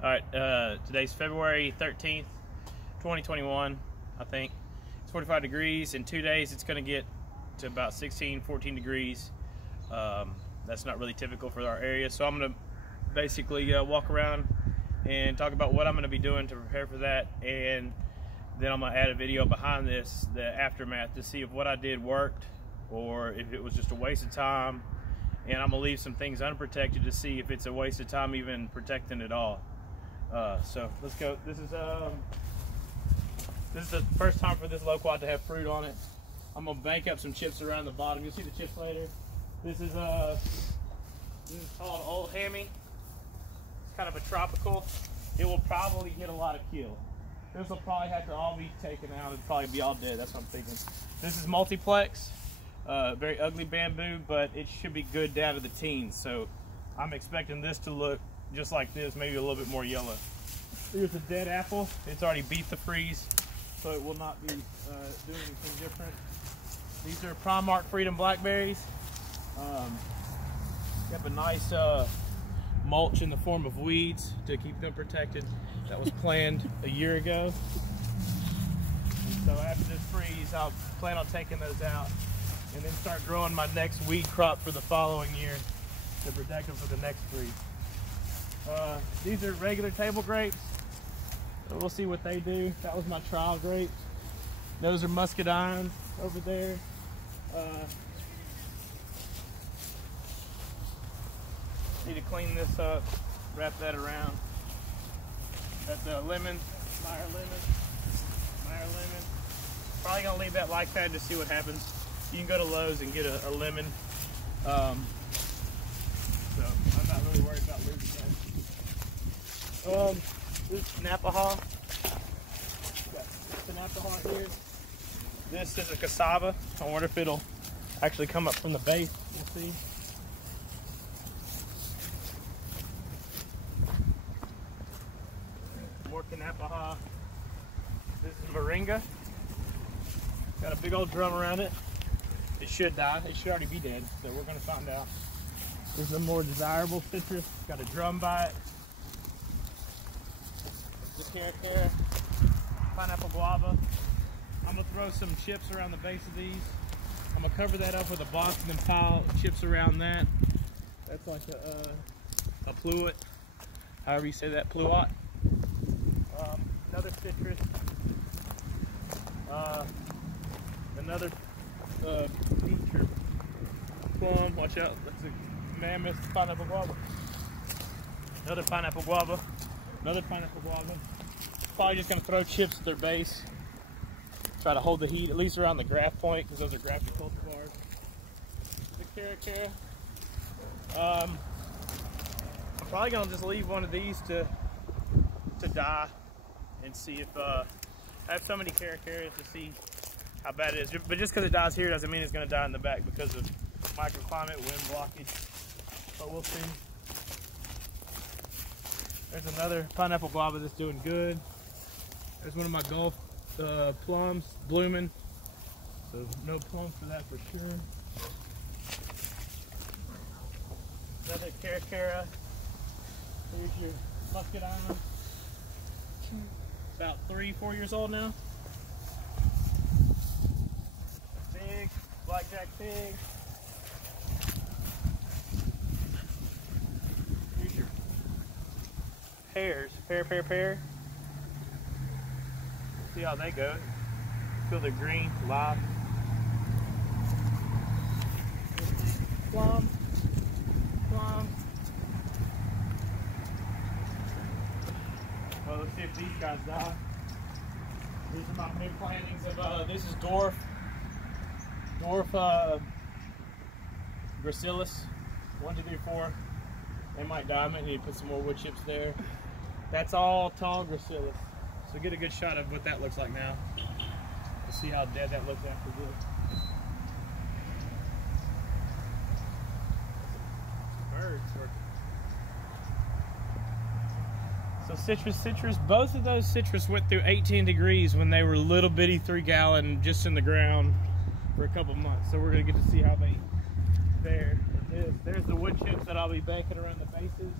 Alright, today's February 13th, 2021, I think. It's 45 degrees. In 2 days it's going to get to about 16, 14 degrees. That's not really typical for our area, so I'm going to basically walk around and talk about what I'm going to be doing to prepare for that, and then I'm going to add a video behind this, the aftermath, to see if what I did worked or if it was just a waste of time, and I'm going to leave some things unprotected to see if it's a waste of time even protecting it all. So let's go. This is the first time for this low quad to have fruit on it. I'm gonna bank up some chips around the bottom. You'll see the chips later. This is called Old Hammy. It's kind of a tropical. It will probably get a lot of kill. This will probably have to all be taken out and probably be all dead. That's what I'm thinking. This is multiplex. Very ugly bamboo, but it should be good down to the teens. So I'm expecting this to look just like this, maybe a little bit more yellow. Here's a dead apple. It's already beat the freeze, so it will not be doing anything different. These are Primark Freedom Blackberries. Got a nice mulch in the form of weeds to keep them protected. That was planned a year ago. And so after this freeze, I'll plan on taking those out and then start growing my next weed crop for the following year to protect them for the next freeze. These are regular table grapes. So we'll see what they do. That was my trial grapes. Those are muscadines over there. Need to clean this up, wrap that around. That's a lemon, Meyer lemon. Probably gonna leave that like that to see what happens. You can go to Lowe's and get a lemon. So I'm not really worried about losing that. This is Napa Haw. Got the Napa Haw here. This is a cassava. I wonder if it'll actually come up from the base. We'll see. More Napa Haw. This is moringa. Got a big old drum around it. It should die. It should already be dead, so we're going to find out. This is a more desirable citrus. Got a drum by it. Cara, pineapple guava. I'm gonna throw some chips around the base of these. I'm gonna cover that up with a box and then pile chips around that. That's like a pluot, however you say that, pluot. Another citrus. Another peach or plum. Watch out, that's a mammoth pineapple guava. Another pineapple guava. Another pineapple guava. Probably just going to throw chips at their base. Try to hold the heat, at least around the graft point, because those are grafted cultivars. The cara. I'm probably going to just leave one of these to die and see if I have so many caras to see how bad it is. But just because it dies here doesn't mean it's going to die in the back because of microclimate, wind blockage. But we'll see. There's another pineapple guava that's doing good. There's one of my Gulf plums blooming. So no plums for that for sure. Another cara. Here's your muscadine. About 3-4 years old now. Big blackjack pig. Here's your pears, pear. See how they go. Feel the green, live. Plum. Well, let's see if these guys die. These are my big plantings of, this is dwarf gracilis. 1, 2, 3, 4. They might die. I might need to put some more wood chips there. That's all tall gracilis. So get a good shot of what that looks like now. We'll see how dead that looks after this. Birds working. So citrus, both of those citrus went through 18 degrees when they were little bitty 3-gallon just in the ground for a couple months. So we're gonna get to see how they fare. There's the wood chips that I'll be banking around the bases.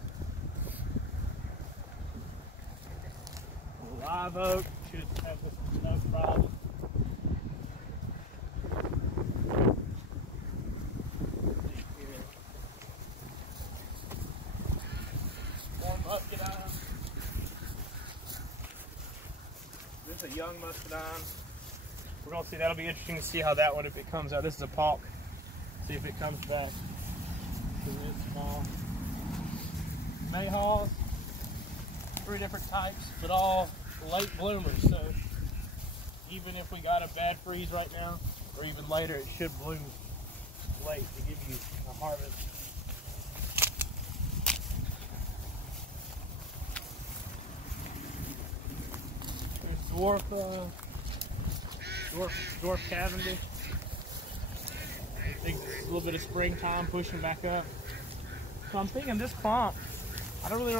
live oak. Should have this no problem. More muscadine. This is a young muscadine. We're gonna see. That'll be interesting to see how that one, if it comes out. This is a palk. See if it comes back. It's small. Mayhaws. 3 different types, but all late bloomers. So even if we got a bad freeze right now, or even later, it should bloom late to give you a harvest. There's dwarf Cavendish. I think it's a little bit of springtime pushing back up. So I'm thinking this clump, I don't really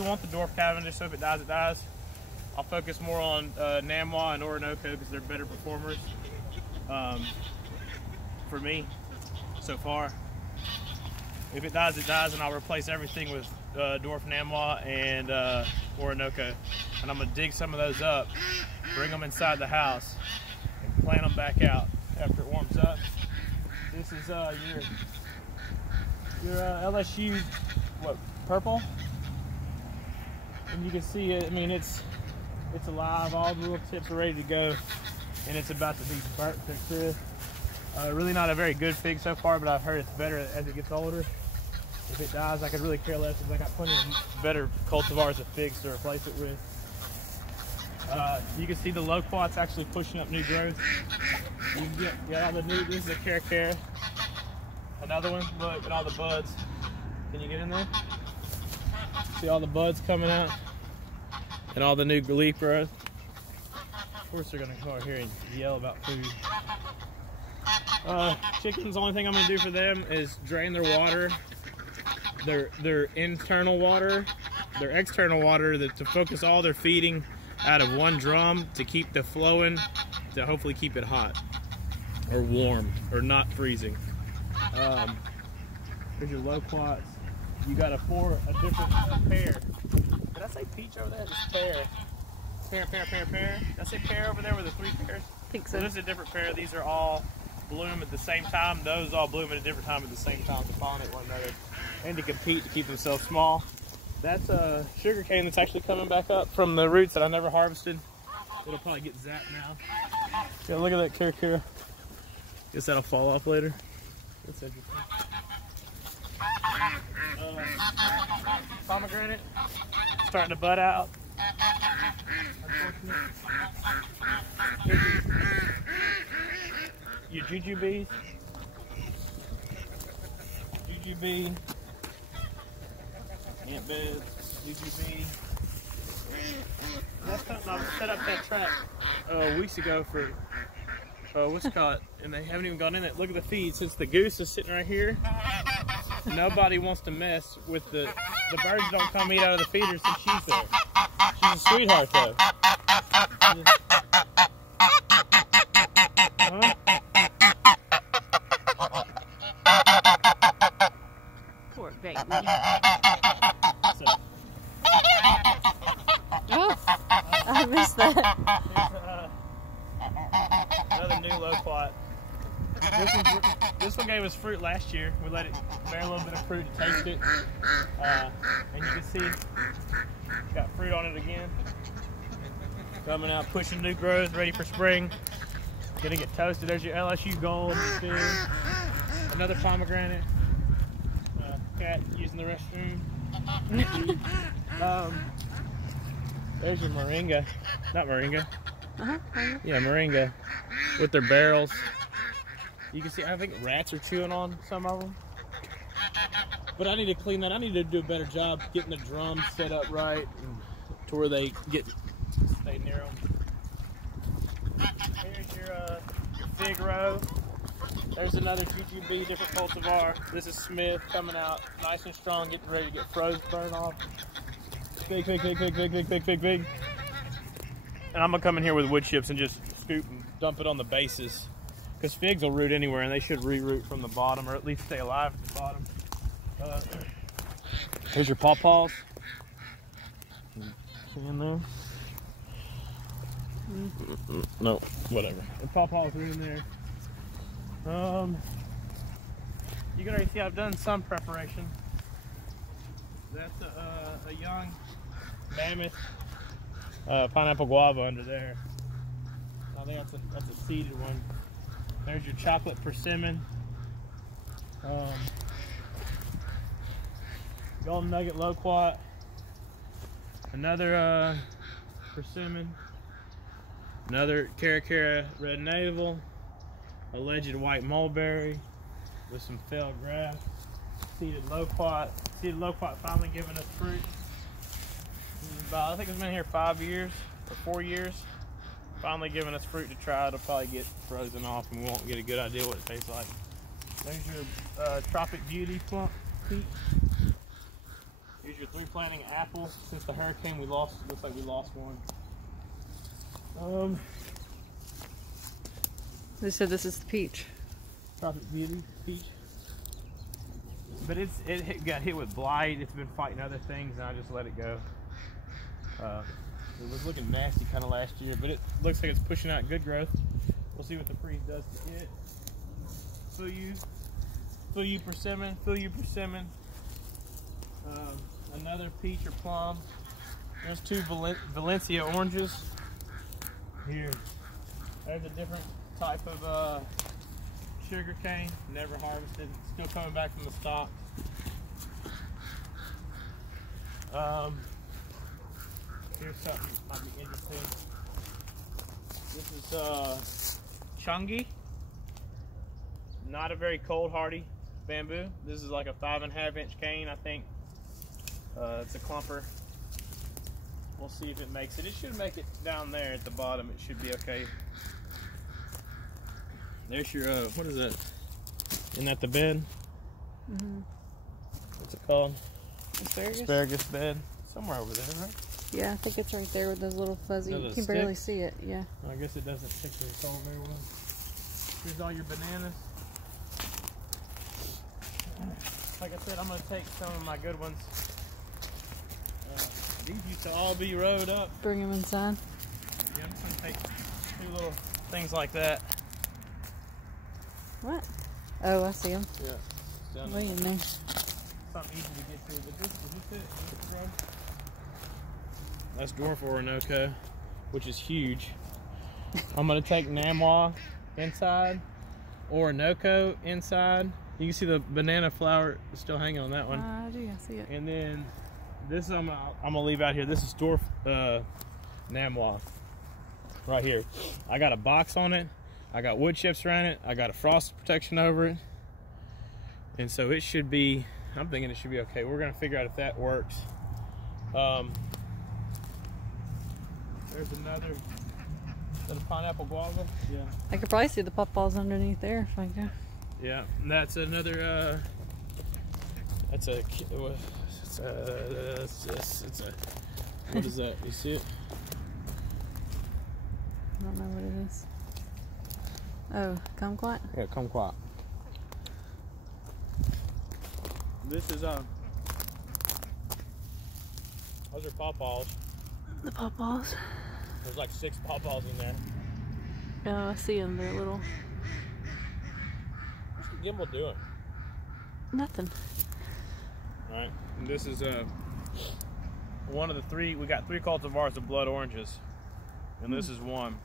want the dwarf Cavendish, so if it dies, it dies. I'll focus more on Namwa and Orinoco because they're better performers for me so far. If it dies, it dies, and I'll replace everything with dwarf Namwa and Orinoco. And I'm going to dig some of those up, bring them inside the house, and plant them back out after it warms up. This is your LSU, what, purple? And you can see it, I mean, it's alive, all the little tips are ready to go, and it's about to be burnt to crisp. Really not a very good fig so far, but I've heard it's better as it gets older. If it dies, I could really care less because I got plenty of better cultivars of figs to replace it with. You can see the loquats actually pushing up new growth. You can get all the new, this is a Cara. Another one, look at all the buds. Can you get in there? See all the buds coming out and all the new leaf growth. Of course they're gonna come over here and yell about food. Chickens, the only thing I'm gonna do for them is drain their water, their internal water, their external water, to focus all their feeding out of one drum to keep the flowing, to hopefully keep it hot or warm or not freezing. Here's your loquats. You got a different pair. Did I say peach over there? Just pear. Pear. Did I say pear over there with the 3 pairs? I think so. So this is a different pair. These are all bloom at the same time. Those all bloom at a different time at the same time to pollinate one another and to compete to keep themselves small. That's a sugarcane that's actually coming back up from the roots that I never harvested. It'll probably get zapped now. Yeah, look at that Cara. Guess that'll fall off later. That's interesting. Pomegranate starting to bud out. Your jujubes. Jujube. Ant beds. Jujube. Last time I set up that trap weeks ago for what's it called, and they haven't even gone in it. Look at the feed. Since the goose is sitting right here, nobody wants to mess with the birds. Don't come eat out of the feeder since she's there. She's a sweetheart though. Poor baby. Oh, I missed that. Another new loquat. This one gave us fruit last year. We let it bear a little bit of fruit to taste it. And you can see it's got fruit on it again. Coming out, pushing new growth, ready for spring. Gonna get toasted. There's your LSU gold. Another pomegranate. Cat using the restroom. There's your moringa. Not moringa. Yeah, moringa. With their barrels. You can see, I think rats are chewing on some of them. But I need to clean that. I need to do a better job getting the drums set up right and to where they stay near them. Here's your fig row. There's another jujube, different cultivar. This is Smith coming out nice and strong, getting ready to get frozen, burn off. Big. And I'm gonna come in here with wood chips and just scoop and dump it on the bases. Because figs will root anywhere, and they should re-root from the bottom, or at least stay alive at the bottom. Here's your pawpaws. See in there? No, whatever. The pawpaws are in there. You can already see I've done some preparation. That's a young mammoth pineapple guava under there. I think that's a seeded one. There's your chocolate persimmon. Golden nugget loquat. Another persimmon. Another Cara red navel. Alleged white mulberry with some failed grass. Seeded loquat. Seeded loquat finally giving us fruit. I think it's been here 5 years or 4 years. Finally giving us fruit to try. It'll probably get frozen off and we won't get a good idea what it tastes like. There's your Tropic Beauty peach. Here's your 3 planting apple. Since the hurricane we lost, looks like we lost one. They said this is the peach. Tropic Beauty peach. But it got hit with blight. It's been fighting other things and I just let it go. It was looking nasty kind of last year, but it looks like it's pushing out good growth. We'll see what the freeze does to it. Fill you persimmon. Another peach or plum. There's 2 Valencia oranges. Here, there's a different type of sugar cane, never harvested, still coming back from the stock. Here's something that might be interesting. This is Chungi. Not a very cold hardy bamboo. This is like a 5.5 inch cane, I think. It's a clumper. We'll see if it makes it. It should make it down there at the bottom. It should be okay. There's your, what is that? Isn't that the bed? Mm-hmm. What's it called? Asparagus? Asparagus bed. Somewhere over there, right? Yeah, I think it's right there with those little fuzzy. You can barely see it, yeah. I guess it doesn't stick to the soil very well. Here's all your bananas. Like I said, I'm going to take some of my good ones. These used to all be rode up. Bring them inside. Yeah, I'm just going to take 2 little things like that. What? Oh, I see them. Yeah. Way in there. Something easy to get to, but this is it. That's dwarf Orinoco, which is huge. I'm going to take Namwa inside, Orinoco inside. You can see the banana flower still hanging on that one. I do, I see it. And then this I'm going to leave out here. This is dwarf Namwa right here. I got a box on it. I got wood chips around it. I got a frost protection over it. And so it should be, I'm thinking it should be okay. We're going to figure out if that works. There's another pineapple guava. Yeah. I could probably see the pawpaws underneath there if I go. Yeah, and that's another, what is that? You see it? I don't know what it is. Oh, kumquat? Yeah, kumquat. This is, those are pawpaws. The pawpaws? There's like 6 pawpaws in there. Oh, I see them. They're little. What's the gimbal doing? Nothing. Alright, and this is one of the 3. We got 3 cultivars of blood oranges. And this is one.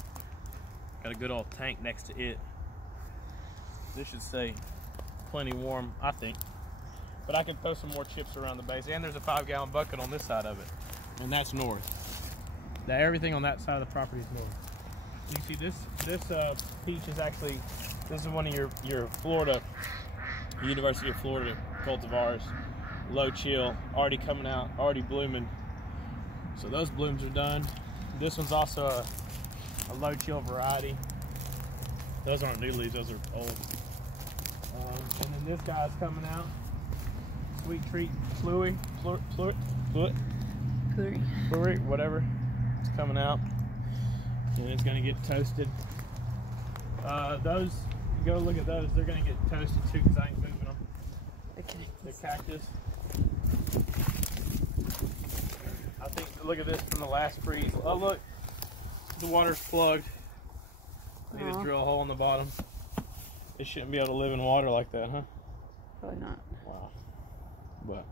Got a good old tank next to it. This should stay plenty warm, I think. But I can throw some more chips around the base. And there's a 5-gallon bucket on this side of it. And that's north. Now everything on that side of the property is north. You see this peach is actually, this is one of your Florida, University of Florida cultivars. Low chill, already coming out, already blooming. So those blooms are done. This one's also a low chill variety. Those aren't new leaves, those are old. And then this guy's coming out. Sweet treat, fluey, whatever. It's coming out. And it's gonna get toasted. Those, go look at those. They're gonna get toasted too because I ain't moving them. Okay. The cactus. I think, look at this from the last freeze. Oh look, The water's plugged. I need to drill a hole in the bottom. It shouldn't be able to live in water like that, huh? Probably not. Wow. But,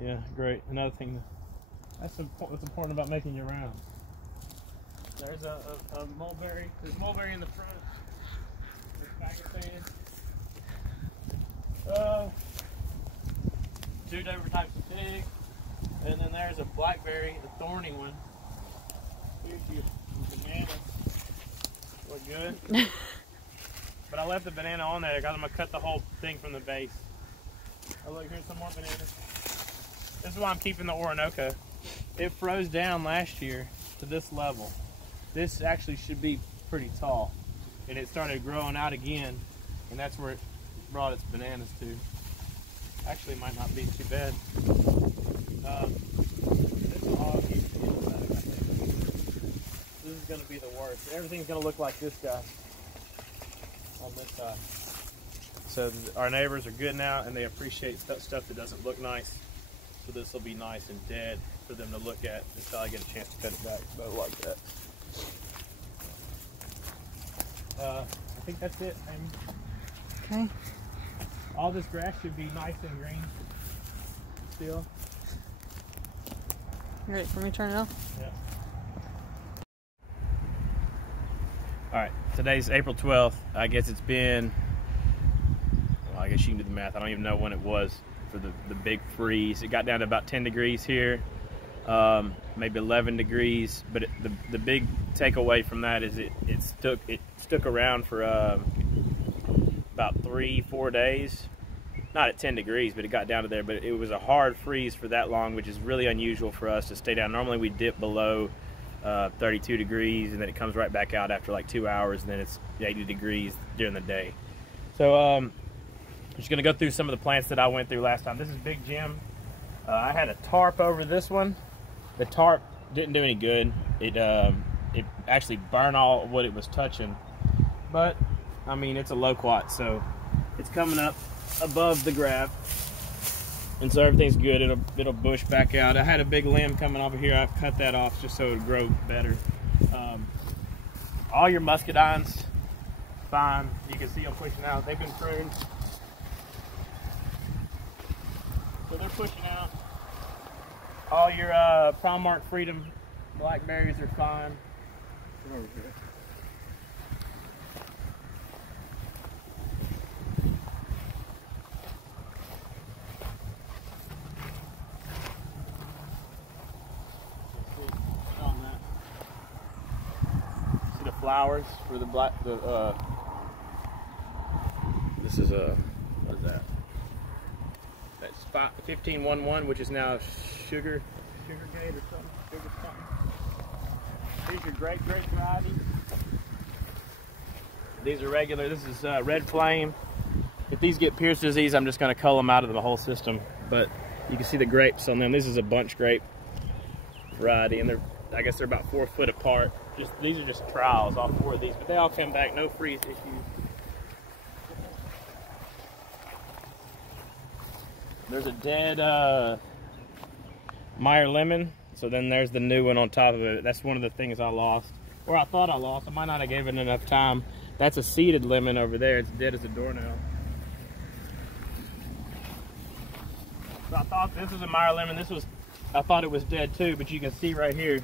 yeah, great. Another thing that's what's important about making your rounds. There's a mulberry. There's mulberry in the front. There's Pakistan. 2 different types of pig. And then there's a blackberry, the thorny one. Here's your banana. Look good. But I left the banana on there because I'm going to cut the whole thing from the base. Oh look, here's some more bananas. This is why I'm keeping the Orinoco. It froze down last year to this level. This actually should be pretty tall. And it started growing out again. And that's where it brought its bananas to. Actually, it might not be too bad. This is all huge. This is going to be the worst. Everything's going to look like this guy on this side. So our neighbors are good now, and they appreciate stuff that doesn't look nice. So this will be nice and dead for them to look at until I get a chance to cut it back. But like that. I think that's it, Amy. Okay. All this grass should be nice and green still. You ready for me to turn it off? Yeah. Alright, today's April 12th. I guess it's been, well, I guess you can do the math. I don't even know when it was for the big freeze. It got down to about 10 degrees here, maybe 11 degrees. But the big takeaway from that is it stuck around for about 3-4 days. Not at 10 degrees, but it got down to there. But it was a hard freeze for that long, which is really unusual for us to stay down. Normally we dip below 32 degrees, and then it comes right back out after like 2 hours, and then it's 80 degrees during the day. So I'm just going to go through some of the plants that I went through last time. This is Big Jim. I had a tarp over this one. The tarp didn't do any good. It actually burned all what it was touching. But, I mean, it's a loquat, so it's coming up above the Grape. And so everything's good. It'll bush back out. I had a big limb coming over here. I've cut that off just so it would grow better. All your muscadines, fine. You can see them pushing out. They've been pruned. So they're pushing out. All your Primark Freedom blackberries are fine. Come over here. Flowers for the black. This is what is that? That's 1511, which is now sugar gate or something. Sugar something. Here's your grape variety. These are regular. This is red flame. If these get Pierce disease, I'm just going to cull them out of the whole system. But you can see the grapes on them. This is a bunch grape variety, and I guess they're about 4 foot apart. These are just trials, all 4 of these, but they all come back, no freeze issues. There's a dead Meyer lemon, so then there's the new one on top of it. That's one of the things I lost, or I thought I lost. I might not have given it enough time. That's a seeded lemon over there. It's dead as a doornail. So I thought this was a Meyer lemon. I thought it was dead too, but you can see right here.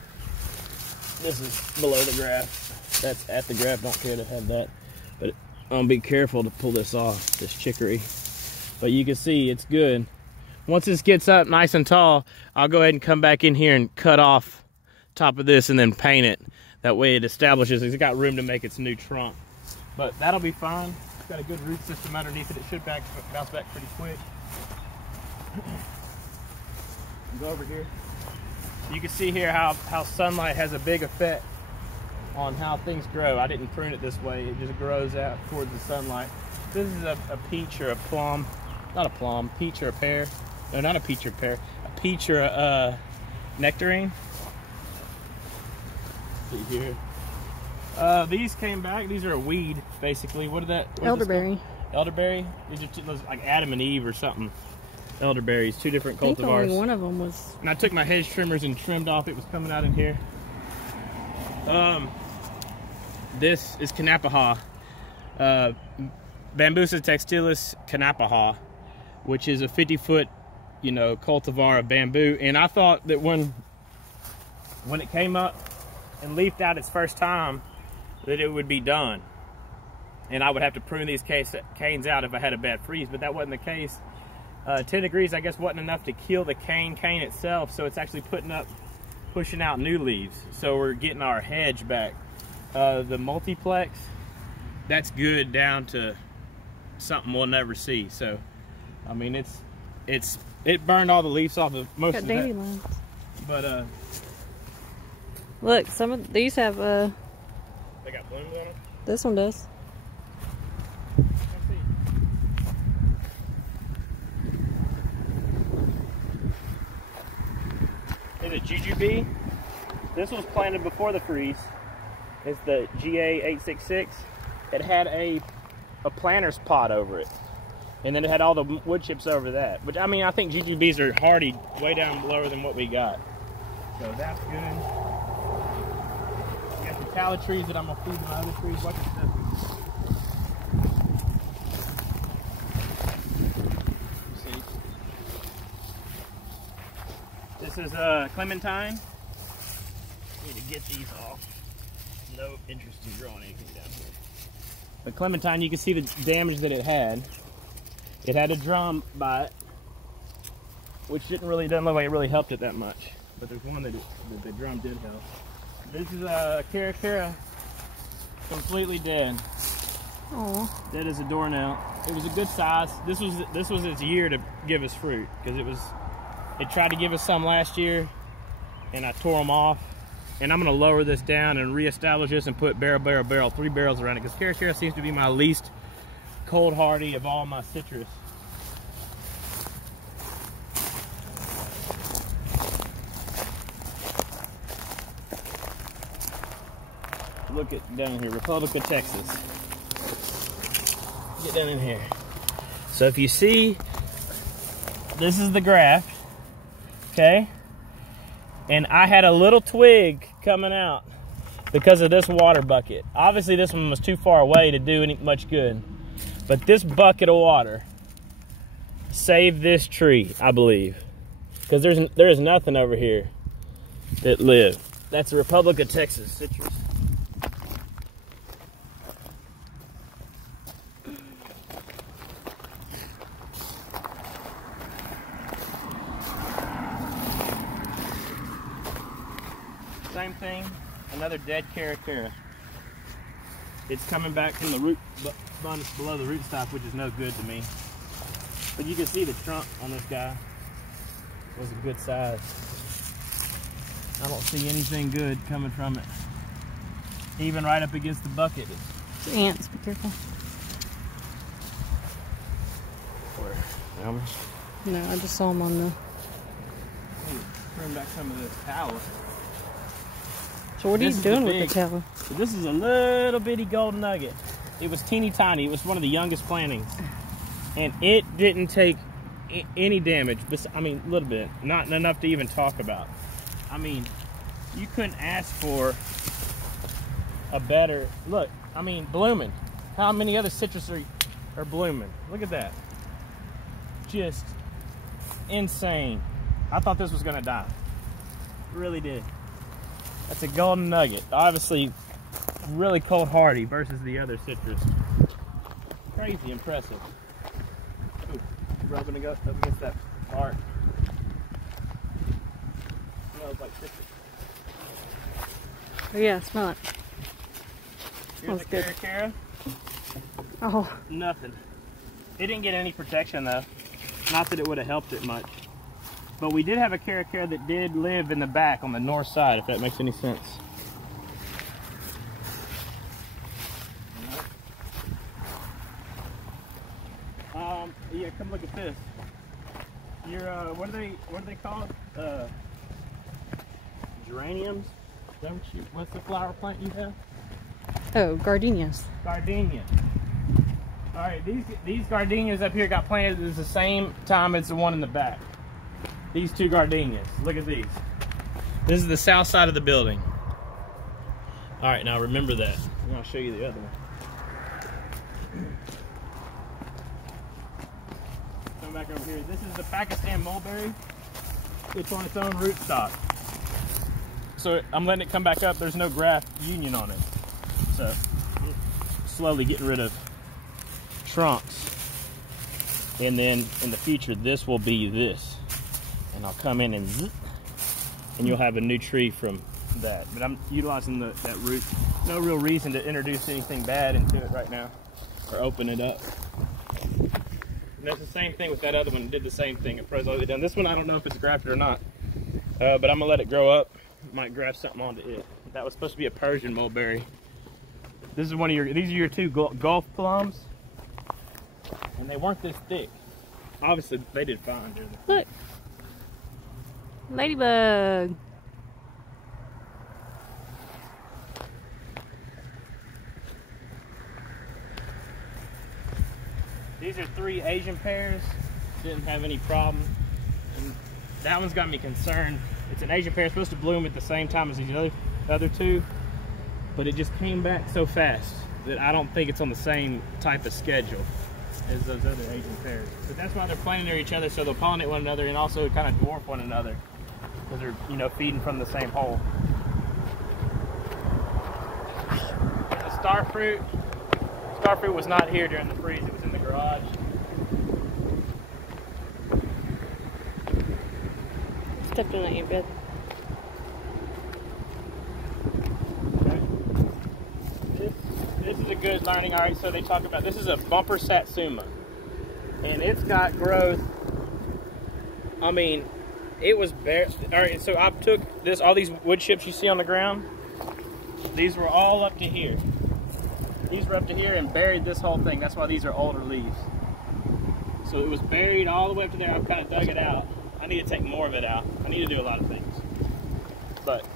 This is below the Grape. That's at the Grape. Don't care to have that. But I'm going to be careful to pull this off, this chicory. But you can see it's good. Once this gets up nice and tall, I'll go ahead and come back in here and cut off top of this and then paint it. That way it establishes, it's got room to make its new trunk. But that'll be fine. It's got a good root system underneath it. It should bounce back pretty quick. Go over here. You can see here how sunlight has a big effect on how things grow. I didn't prune it this way. It just grows out towards the sunlight. This is a peach or a plum. Not a plum. Peach or a pear. No, not a peach or a pear. A peach or a nectarine. See here. These came back. These are a weed, basically. What is that? Elderberry. Elderberry? These are like Adam and Eve or something. Elderberries, 2 different cultivars. I think only one of them was. And I took my hedge trimmers and trimmed off. It was coming out in here. This is Canapaha, Bambusa textilis Canapaha, which is a 50-foot, you know, cultivar of bamboo. And I thought that when it came up and leafed out its first time, that it would be done, and I would have to prune these canes out if I had a bad freeze. But that wasn't the case. 10 degrees, I guess, wasn't enough to kill the cane itself, so it's actually pushing out new leaves. So we're getting our hedge back. The multiplex, that's good down to something we'll never see. So, I mean, it burned all the leaves off of most of that. Dandelions. But look, some of these have they got blooms on them. This one does. Is it jujube? This was planted before the freeze. It's the GA866. It had a planter's pot over it, and then it had all the wood chips over that. But I mean, I think jujubes are hardy, way down lower than what we got. So that's good. We got the tallow trees that I'm gonna feed my other trees. Watch this stuff. This is clementine. Need to get these off. No interest in growing anything down here. But clementine, you can see the damage that it had. It had a drum by it, which doesn't look like it really helped it that much. But there's one that the drum did help. This is a caracara, completely dead. Oh. Dead as a doornail. It was a good size. This was its year to give us fruit, because it tried to give us some last year, and I tore them off. And I'm gonna lower this down and reestablish this and put 3 barrels around it, because caracara seems to be my least cold hardy of all my citrus. Look at down here, Republic of Texas. Get down in here. So if you see, this is the graft, okay? And I had a little twig coming out because of this water bucket. Obviously this one was too far away to do much good. But this bucket of water saved this tree, I believe. Because there is nothing over here that lived. That's the Republic of Texas citrus. Same thing, another dead caracara. It's coming back from the root bunch below the rootstock, which is no good to me. But you can see the trunk on this guy was a good size. I don't see anything good coming from it. Even right up against the bucket. Ants, be careful. Where? No, I just saw them on the... Turn back some of this tallow. So what are you doing with the tallow? So this is a little bitty gold nugget. It was teeny tiny. It was one of the youngest plantings. And it didn't take any damage. I mean, a little bit. Not enough to even talk about. I mean, you couldn't ask for a better... Look, I mean, blooming. How many other citrus are blooming? Look at that. Just insane. I thought this was going to die. Really did. That's a golden nugget. Obviously, really cold hardy versus the other citrus. Crazy impressive. Ooh, rubbing it up against that bark. Smells like citrus. Oh yeah, smell it. Here's the caracara. Oh. Nothing. It didn't get any protection though. Not that it would have helped it much. But we did have a caracara that did live in the back on the north side, if that makes any sense. Yeah, come look at this. Your what are they called? Geraniums? Is that what's the flower plant you have? Oh, gardenias. Gardenia. All right, these gardenias up here got planted at the same time as the one in the back. These two gardenias. Look at these. This is the south side of the building. All right, now remember that. And I'll show you the other one. Come back over here. This is the Pakistan mulberry. It's on its own rootstock. So I'm letting it come back up. There's no graft union on it. So slowly getting rid of trunks. And then in the future, this will be this. And I'll come in and zip, and you'll have a new tree from that. But I'm utilizing that root. No real reason to introduce anything bad into it right now or open it up. And that's the same thing with that other one. It did the same thing. It froze all the way down. This one, I don't know if it's grafted or not, but I'm gonna let it grow up. Might graft something onto it. That was supposed to be a Persian mulberry. This is one of your. These are your two Gulf plums, and they weren't this thick. Obviously, they did fine. Look, ladybug. These are 3 Asian pears. Didn't have any problem. And that one's got me concerned. It's an Asian pear, supposed to bloom at the same time as these other 2, but it just came back so fast that I don't think it's on the same type of schedule as those other Asian pears. But that's why they're planting near each other, so they'll pollinate one another and also kind of dwarf one another because they're, you know, feeding from the same hole. The starfruit was not here during the freeze. It was in the garage. Stepped on your bed. Okay. This is a good learning. All right, so they talk about, this is a bumper satsuma, and it's got growth. I mean, it was bare. All right, so I took this, all these wood chips you see on the ground, these were all up to here. These were up to here and buried this whole thing. That's why these are older leaves. So it was buried all the way up to there. I've kind of dug it out. I need to take more of it out. I need to do a lot of things. But,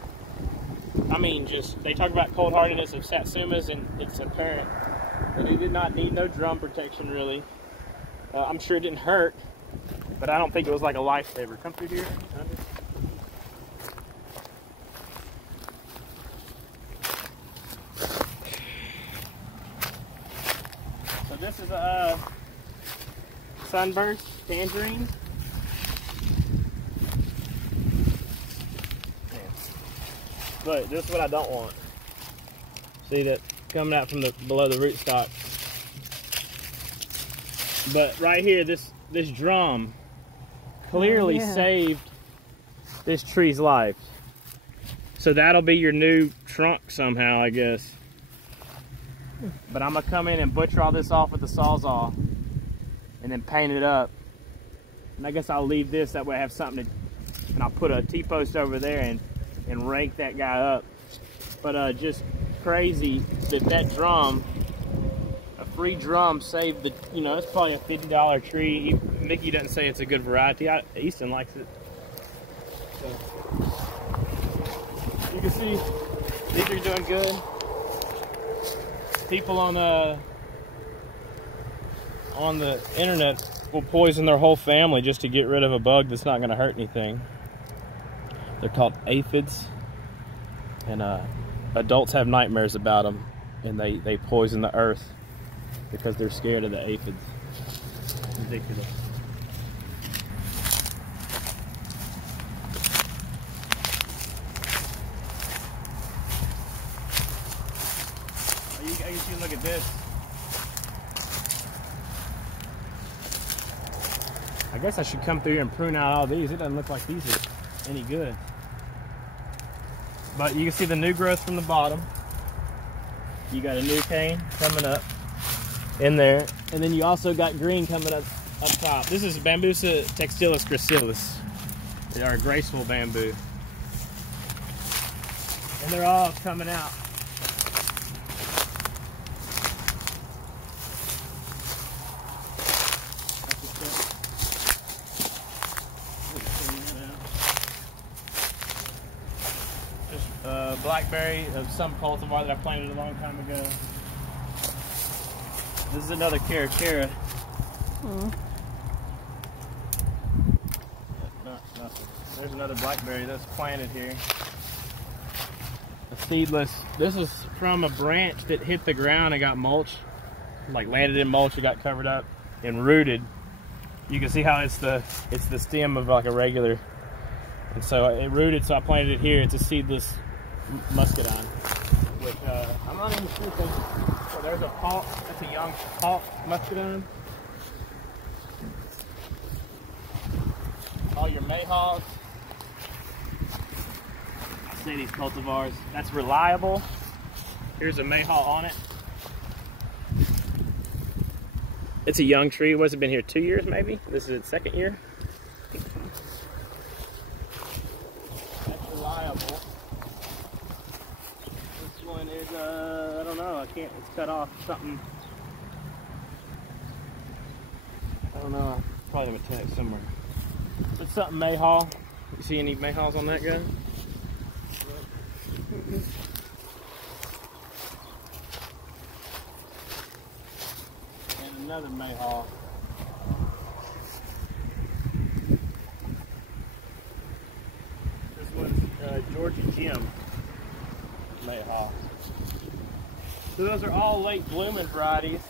I mean, just, they talk about cold hardiness of satsumas, and it's apparent that it did not need no drum protection, really. I'm sure it didn't hurt, but I don't think it was like a lifesaver. Come through here. So this is a sunburst tangerine. But this is what I don't want. See that coming out from below the rootstock. But right here, this drum clearly saved this tree's life. So that'll be your new trunk somehow, I guess. But I'm gonna come in and butcher all this off with the Sawzall and then paint it up. And I guess I'll leave this, that way I have something to, and I'll put a T-post over there and rake that guy up. But just crazy that drum, a free drum, saved the, you know, it's probably a $50 tree. Mickey doesn't say it's a good variety. Easton likes it. So you can see these are doing good. People on the internet will poison their whole family just to get rid of a bug that's not going to hurt anything. They're called aphids, and adults have nightmares about them, and they poison the earth because they're scared of the aphids. Ridiculous. I guess you look at this. I guess I should come through here and prune out all these. It doesn't look like these are any good. But you can see the new growth from the bottom. You got a new cane coming up in there. And then you also got green coming up top. This is Bambusa textilis gracilis. They are a graceful bamboo. And they're all coming out. Blackberry of some cultivar that I planted a long time ago. This is another caracara. Nothing. There's another blackberry that's planted here. seedless. This is from a branch that hit the ground and got mulched, like landed in mulch. It got covered up and rooted. You can see how it's the stem of like a regular, and so it rooted. So I planted it here. It's a seedless muscadine, which I'm not even sure. So there's a pulp. That's a young pulp muscadine. All your mayhaws. I say these cultivars. That's reliable. Here's a mayhaw on it. It's a young tree. What's it been here? 2 years maybe? This is its second year. That's reliable. This one is I don't know. I can't. It's cut off something. I don't know. Probably have a tag somewhere. It's something mayhaw. You see any mayhaws on that guy? And another mayhaw. This one's Georgia Jim mayhaw. So those are all late blooming varieties.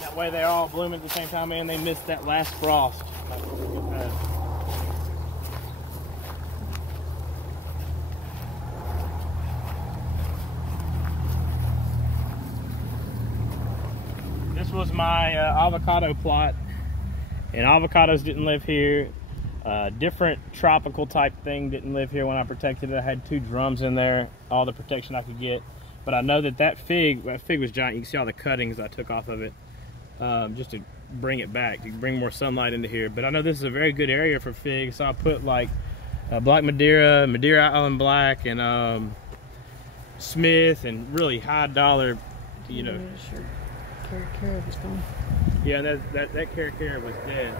That way they all bloom at the same time and they missed that last frost. That's what we get past. This was my avocado plot, and avocados didn't live here. Different tropical type thing didn't live here when I protected it. I had 2 drums in there, all the protection I could get. But I know that fig was giant. You can see all the cuttings I took off of it. Just to bring it back, to bring more sunlight into here. But I know this is a very good area for figs, so I put like Black Madeira, Madeira Island Black, and Smith, and really high dollar, you know. Cara was gone. Yeah, and that Cara was dead.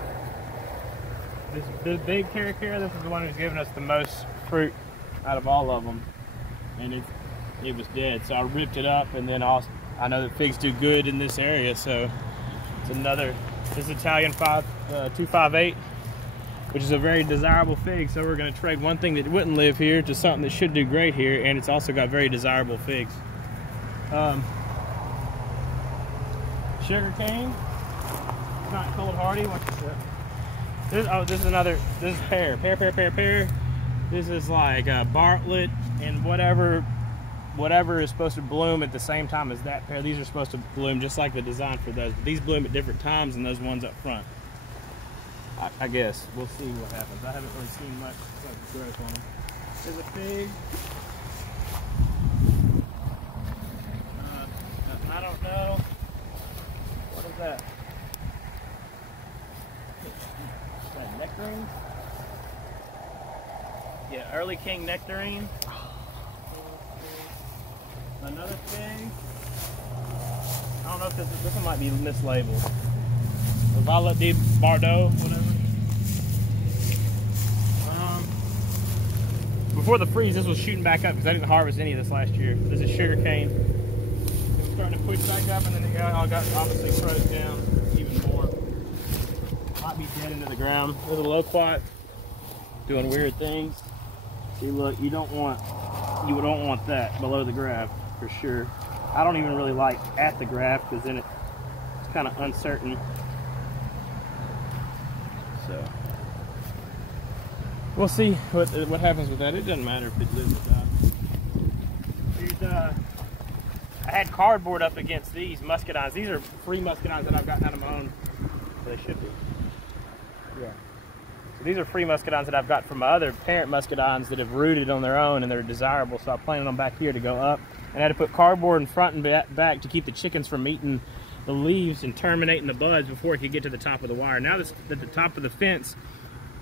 This big Cara, this is the one who's given us the most fruit out of all of them, and it was dead. So I ripped it up, and then also I know that figs do good in this area, so. This is Italian 258, which is a very desirable fig. So we're going to trade one thing that wouldn't live here to something that should do great here, and it's also got very desirable figs. Sugar cane, it's not cold hardy. What's this? This is pear. This is like Bartlett and whatever is supposed to bloom at the same time as that pear. These are supposed to bloom just like the design for those, but these bloom at different times than those ones up front. I guess we'll see what happens. I haven't really seen much growth on them. There's a fig. I don't know. What is that? Is that nectarine? Yeah, early king nectarine. Another thing, I don't know if this one might be mislabeled. Violet de Bordeaux, whatever. Before the freeze, this was shooting back up because I didn't harvest any of this last year. This is sugar cane. It's starting to push back up, and then it all got obviously froze down even more. Might be dead into the ground. There's a loquat doing weird things. See, look, you don't want that below the graft. For sure. I don't even really like at the graft because then it's kind of uncertain. So we'll see what happens with that. It doesn't matter if it lives or dies. I had cardboard up against these muscadines. These are free muscadines that I've gotten out of my own. They should be. Yeah. So these are free muscadines that I've got from my other parent muscadines that have rooted on their own and they're desirable. So I planted them back here to go up. And I had to put cardboard in front and back to keep the chickens from eating the leaves and terminating the buds before it could get to the top of the wire. Now that's at the top of the fence.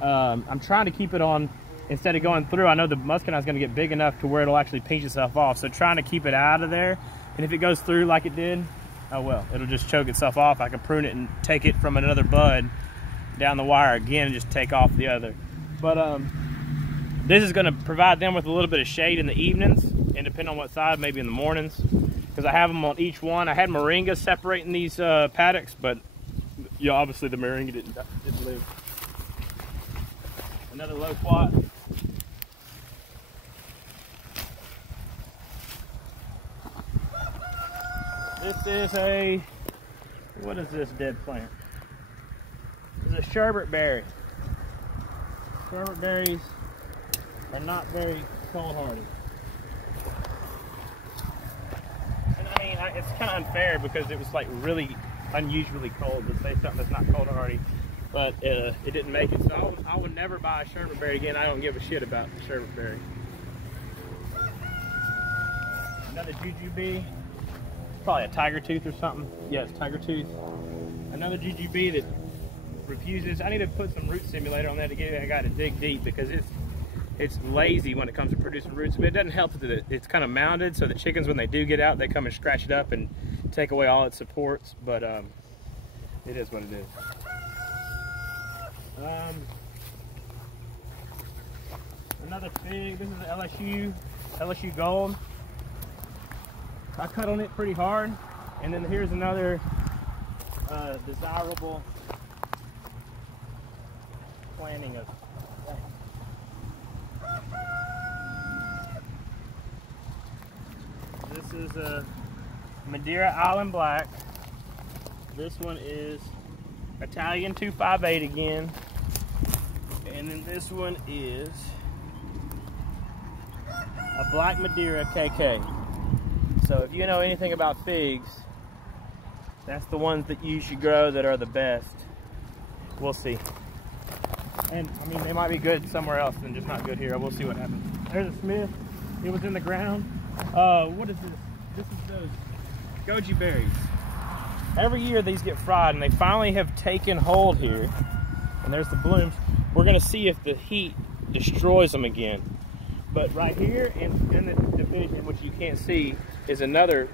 I'm trying to keep it on, instead of going through, I know the muscadine is going to get big enough to where it'll actually pinch itself off. So trying to keep it out of there. And if it goes through like it did, oh well, it'll just choke itself off. I can prune it and take it from another bud down the wire again and just take off the other. But this is going to provide them with a little bit of shade in the evenings, and depending on what side, maybe in the mornings, because I have them on each one. I had moringa separating these paddocks, but yeah, obviously the moringa didn't live. Another loquat. This is a, what is this dead plant? It's a sherbet berry. Sherbet berries are not very cold hardy. And I mean, it's kind of unfair because it was like really unusually cold to say something that's not cold hardy, but it didn't make it. So I would never buy a sherbet berry again. I don't give a shit about the sherbet berry. Another jujube, probably a tiger tooth or something. Yeah, it's tiger tooth. Another jujube that refuses. I need to put some root stimulator on there to get that guy to dig deep because it's lazy when it comes to producing roots. But it doesn't help that it's kind of mounded, so the chickens, when they do get out, they come and scratch it up and take away all its supports. But it is what it is. Another fig. This is an LSU Gold. I cut on it pretty hard, and then here's another desirable planting of. This is a Madeira Island Black. This one is Italian 258 again, and then this one is a Black Madeira KK. So if you know anything about figs, that's the ones that you should grow that are the best. We'll see. And I mean, they might be good somewhere else and just not good here. We'll see what happens. There's a Smith. It was in the ground. What is this? This is those goji berries. Every year these get fried, and they finally have taken hold here. And there's the blooms. We're gonna see if the heat destroys them again. But right here in the division, which you can't see, is another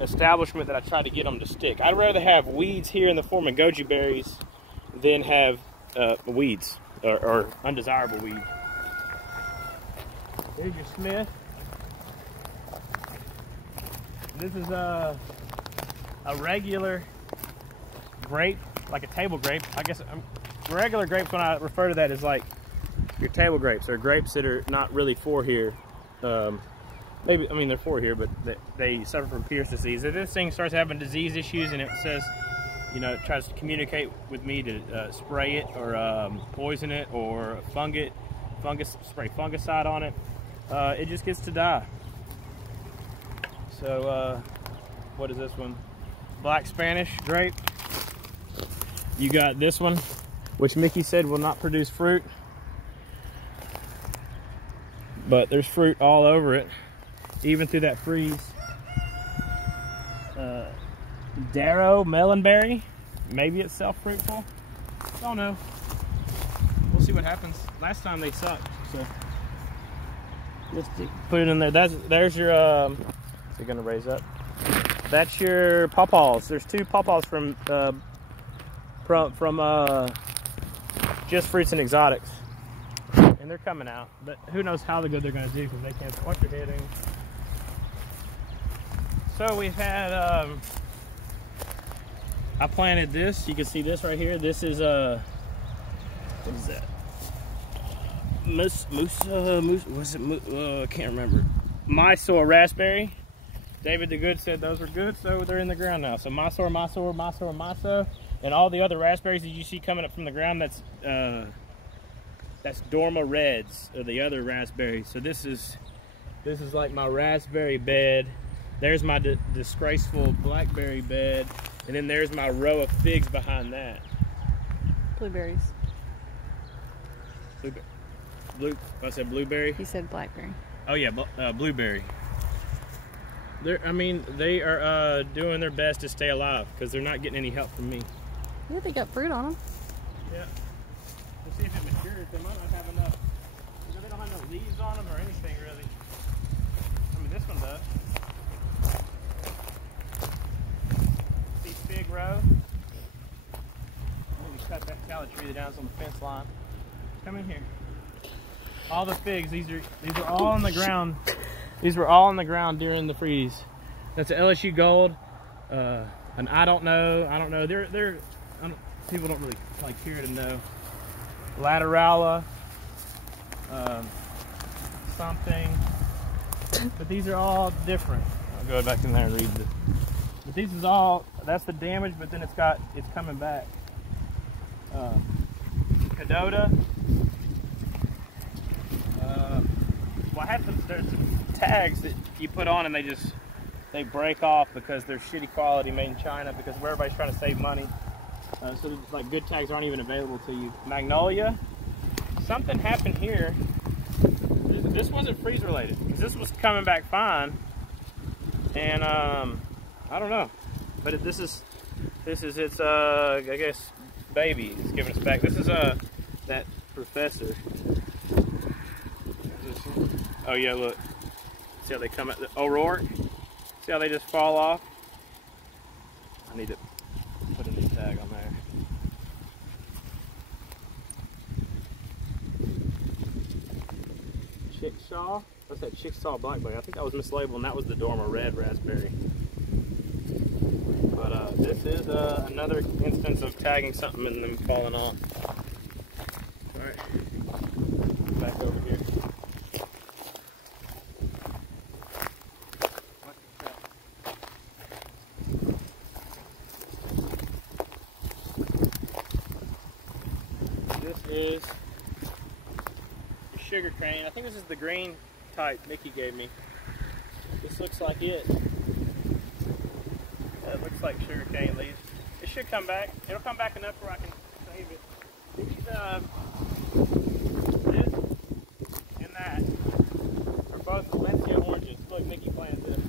establishment that I try to get them to stick. I'd rather have weeds here in the form of goji berries than have weeds or undesirable weeds. Here's your Smith. This is a regular grape, like a table grape. I guess regular grapes, when I refer to that, is like your table grapes, or grapes that are not really for here. Maybe, I mean, they're for here, but they suffer from Pierce disease. If this thing starts having disease issues and it says, you know, it tries to communicate with me to spray it or poison it or spray fungicide on it, it just gets to die. So, what is this one? Black Spanish grape. You got this one, which Mickey said will not produce fruit, but there's fruit all over it, even through that freeze. Darrow Melonberry. Maybe it's self-fruitful. Don't know. We'll see what happens. Last time they sucked, so let's put it in there. There's your. Is it gonna raise up? That's your pawpaws. There's two pawpaws from Just Fruits and Exotics, and they're coming out. But who knows how good they're gonna do because they can't. Watch your heading. So we've had. I planted this. You can see this right here. This is what is that? I can't remember. Mysore raspberry. David the Good said those were good, so they're in the ground now. So Mysore, and all the other raspberries that you see coming up from the ground, that's Dorma Reds, or the other raspberries. So this is like my raspberry bed. There's my disgraceful blackberry bed, and then there's my row of figs behind that. Blueberries. I said blueberry? He said blackberry. Oh yeah, blueberry. I mean, they are doing their best to stay alive because they're not getting any help from me. Yeah, they got fruit on them. Yeah. We'll see if it matures. They might not have enough. You know, they don't have no leaves on them or anything really. I mean, this one does. See fig row. I'm gonna cut that salad tree that down on the fence line. Come in here. All the figs. These are all on the ground. These were all on the ground during the freeze. That's an LSU Gold. And I don't know. People don't really like care to know. Laterala. Something. But these are all different. I'll go back in there and read But these is all, that's the damage, but then it's coming back. Cadota. Well, I have there's some tags that you put on and they break off because they're shitty quality, made in China, because everybody's trying to save money. So like good tags aren't even available to you. Magnolia. Something happened here. This wasn't freeze related, because this was coming back fine. And I don't know, but this is its I guess baby is giving us back. This is that professor. Oh yeah, look. See how they come at the O'Rourke? See how they just fall off? I need to put a new tag on there. Chicksaw? What's that? Chicksaw Blackberry. I think that was mislabeled, and that was the Dormer Red Raspberry. But this is another instance of tagging something and them falling off. Alright. Back over here. This is sugar cane. I think this is the green type Mickey gave me. This looks like it. It looks like sugar cane leaves. It should come back. It'll come back enough where I can save it. These, this and that are both Valencia oranges. Look, Mickey planted this.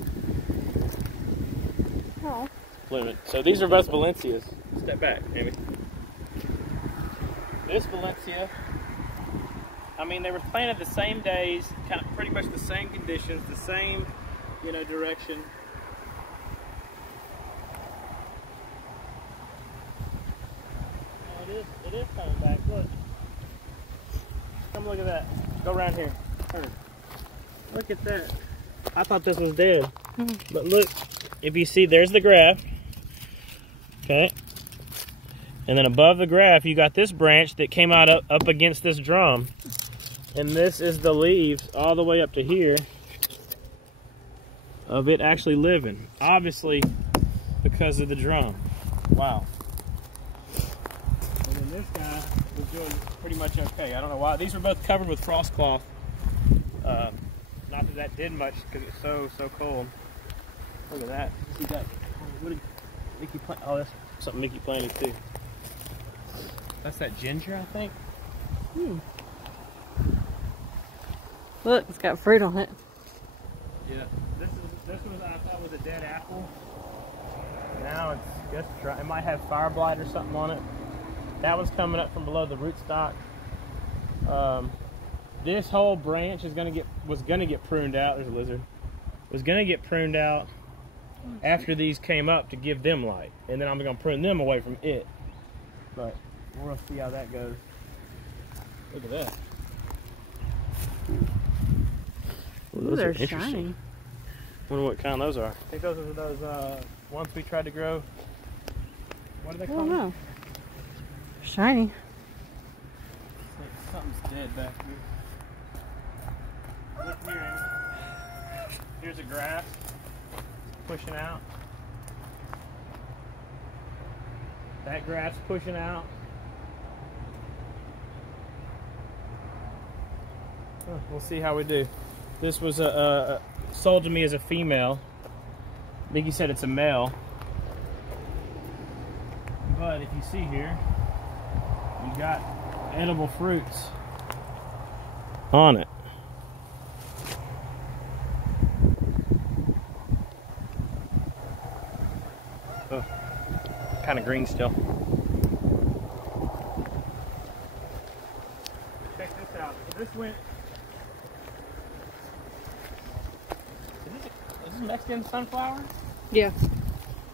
Oh. So these are both Valencias. Step back, maybe. This Valencia, I mean, they were planted the same days, kind of pretty much the same conditions, the same, you know, direction. Oh, it is coming back. Look. Come look at that. Go around here. Turn. Look at that. I thought this was dead. But look, if you see, there's the graft. Okay. And then above the graft, you got this branch that came out up against this drum. And this is the leaves all the way up to here of it actually living. Obviously, because of the drum. Wow. And then this guy was doing pretty much okay. I don't know why. These were both covered with frost cloth. Not that that did much because it's so cold. Look at that. See that? What did Mickey plant? Oh, that's something Mickey planted too. That's that ginger, I think. Look, it's got fruit on it. Yeah. This was I thought was a dead apple. Now it's just dry. It might have fire blight or something on it. That was coming up from below the rootstock. This whole branch was gonna get pruned out. There's a lizard. Was gonna get pruned out after these came up to give them light, and then I'm gonna prune them away from it. But we'll see how that goes. Look at that. Ooh, they're shiny. Wonder what kind those are. I think those are those ones we tried to grow. What are they called? I don't know. Shiny. Like something's dead back here. Look here, Amy. Here's a grass pushing out. That grass pushing out. We'll see how we do. This was sold to me as a female. Mickey said it's a male. But if you see here, you got edible fruits on it. Oh, kind of green still. Check this out. So this went. Is this Mexican sunflower? Yeah.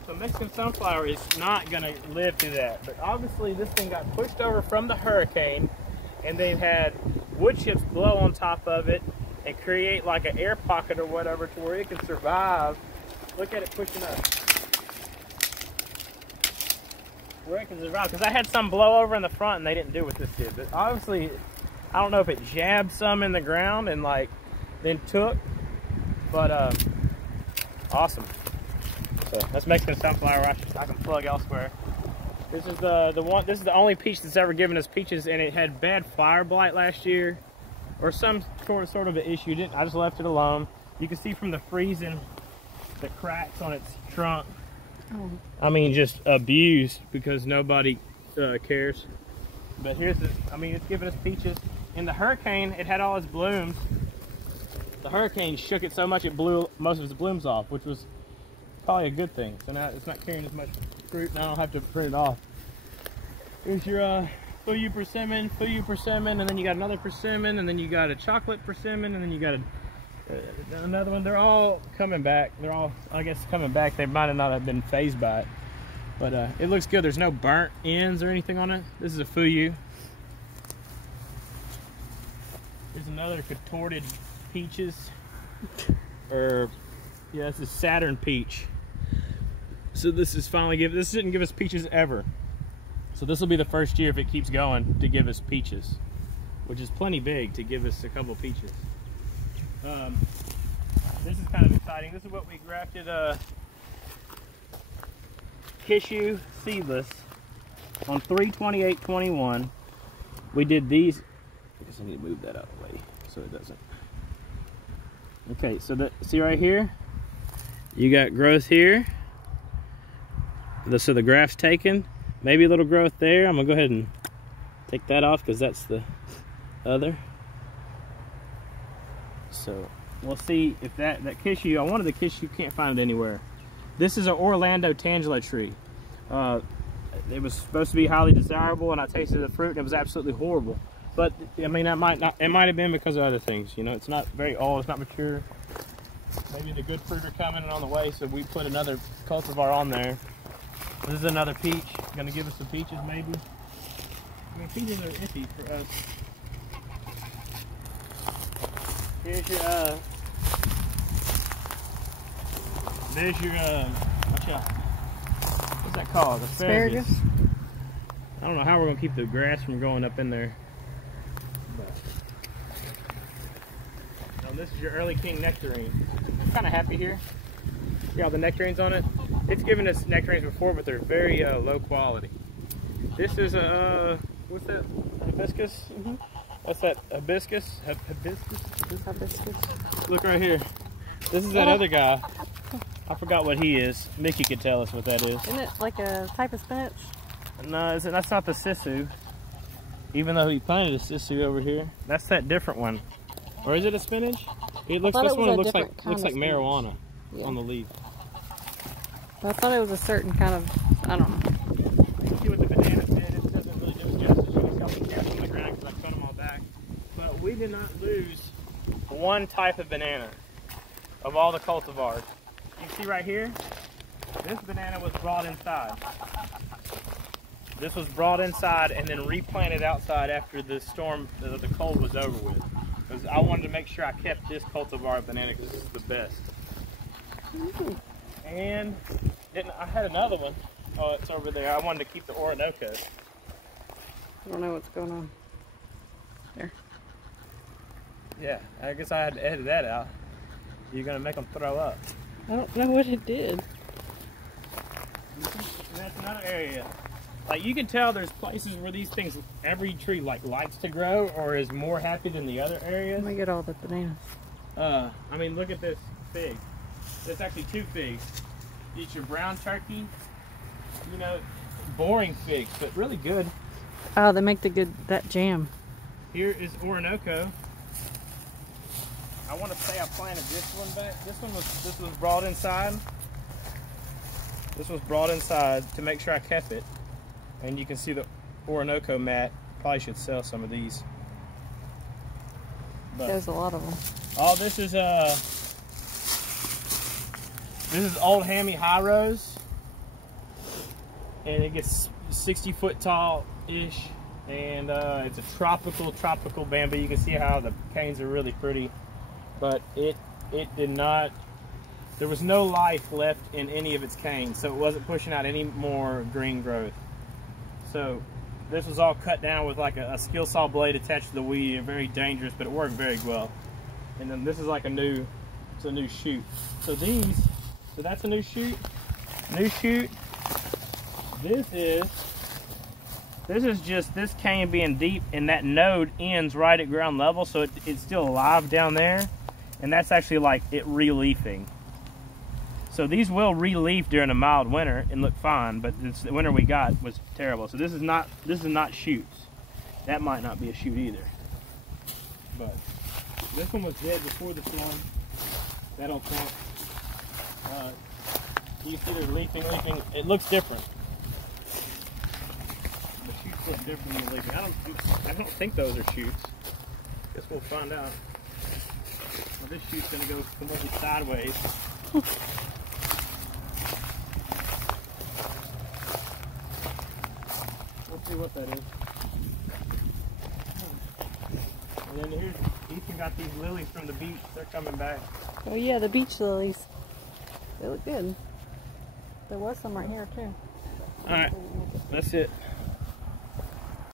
So Mexican sunflower is not going to live through that. But obviously this thing got pushed over from the hurricane, and they've had wood chips blow on top of it and create like an air pocket or whatever to where it can survive. Look at it pushing up. Where it can survive. Because I had some blow over in the front and they didn't do what this did. But obviously, I don't know if it jabbed some in the ground and like then took. But awesome. So that's Mexican sunflower I can plug elsewhere. This is the one. This is the only peach that's ever given us peaches, and it had bad fire blight last year, or some sort of an issue. I just left it alone. You can see from the freezing, the cracks on its trunk. Oh. I mean, just abused because nobody cares. But here's the. I mean, it's giving us peaches. In the hurricane, it had all its blooms. The hurricane shook it so much it blew most of its blooms off, which was probably a good thing. So now it's not carrying as much fruit, and I don't have to print it off. Here's your fuyu persimmon, and then you got another persimmon, and then you got a chocolate persimmon, and then you got another one. They're all coming back. They're all, I guess, coming back. They might not have been phased by it, but it looks good. There's no burnt ends or anything on it. This is a fuyu. Here's another contorted peaches, yeah, this is Saturn Peach. So this is finally this didn't give us peaches ever. So this will be the first year, if it keeps going, to give us peaches, which is plenty big to give us a couple of peaches. This is kind of exciting. This is what we grafted, Kishu Seedless on 3/28/21. We did these. I guess I need to move that out of the way so it doesn't. Okay, so see right here, you got growth here. So the graft's taken. Maybe a little growth there. I'm gonna go ahead and take that off because that's the other. So we'll see if that Kishu, I wanted the Kishu, can't find it anywhere. This is an Orlando Tangela tree. It was supposed to be highly desirable, and I tasted the fruit and it was absolutely horrible. But I mean, it might have been because of other things. You know, it's not very old, it's not mature. Maybe the good fruit are coming and on the way, so we put another cultivar on there. This is another peach. Gonna give us some peaches, maybe. I mean, peaches are iffy for us. Here's your watch out. What's that called? Asparagus. I don't know how we're gonna keep the grass from growing up in there. Now this is your early king nectarine. I'm kind of happy here. See all the nectarines on it? It's given us nectarines before, but they're very low quality. This is a what's that? Hibiscus? Mm-hmm. What's that? Hibiscus? Hibiscus? Look right here. This is that other guy. I forgot what he is. Mickey could tell us what that is. Isn't it like a type of spinach? No, that's not the sisu. Even though he planted a sisu over here, that's that different one. Or is it a spinach? It looks. This one looks like marijuana on the leaf. I thought it was a certain kind of, I don't know. You can see what the banana did. It doesn't really do justice. You can tell the caps on the ground because I cut them all back. But we did not lose one type of banana of all the cultivars. You see right here, this banana was brought inside. This was brought inside and then replanted outside after the storm, the cold was over with. Because I wanted to make sure I kept this cultivar banana because this is the best. And I had another one. Oh, it's over there. I wanted to keep the Orinoco. I don't know what's going on there. Yeah, I guess I had to edit that out. You're gonna make them throw up. I don't know what it did. And that's another area. Like, you can tell there's places where these things, every tree likes to grow or is more happy than the other areas. Let me get all the bananas. I mean, look at this fig. There's actually two figs. It's your brown turkey, you know, boring figs, but really good. Oh, they make that jam. Here is Orinoco. I want to say I planted this one back. This was brought inside. This was brought inside to make sure I kept it. And you can see the Orinoco mat. Probably should sell some of these. But there's a lot of them. Oh, this is Old Hammy High Rose, and it gets 60 foot tall-ish, and it's a tropical bamboo. You can see how the canes are really pretty, but it did not. There was no life left in any of its canes, so it wasn't pushing out any more green growth. So this was all cut down with like a skill saw blade attached to the weed. Very dangerous, but it worked very well. And then this is like it's a new shoot. So that's a new shoot. New shoot. This is just this cane being deep, and that node ends right at ground level, so it's still alive down there, and that's actually like it re-leafing. So these will re-leaf during a mild winter and look fine, but the winter we got was terrible. So this is not shoots. That might not be a shoot either. But this one was dead before the storm. That'll count. You see they're leafing. It looks different. The shoots look different than leafing. I don't think those are shoots. Guess we'll find out. Well, this shoot's gonna go completely sideways. We'll see what that is. And then here's Ethan got these lilies from the beach. They're coming back. Oh yeah, the beach lilies. They look good. There was some right here too. All right, that's it.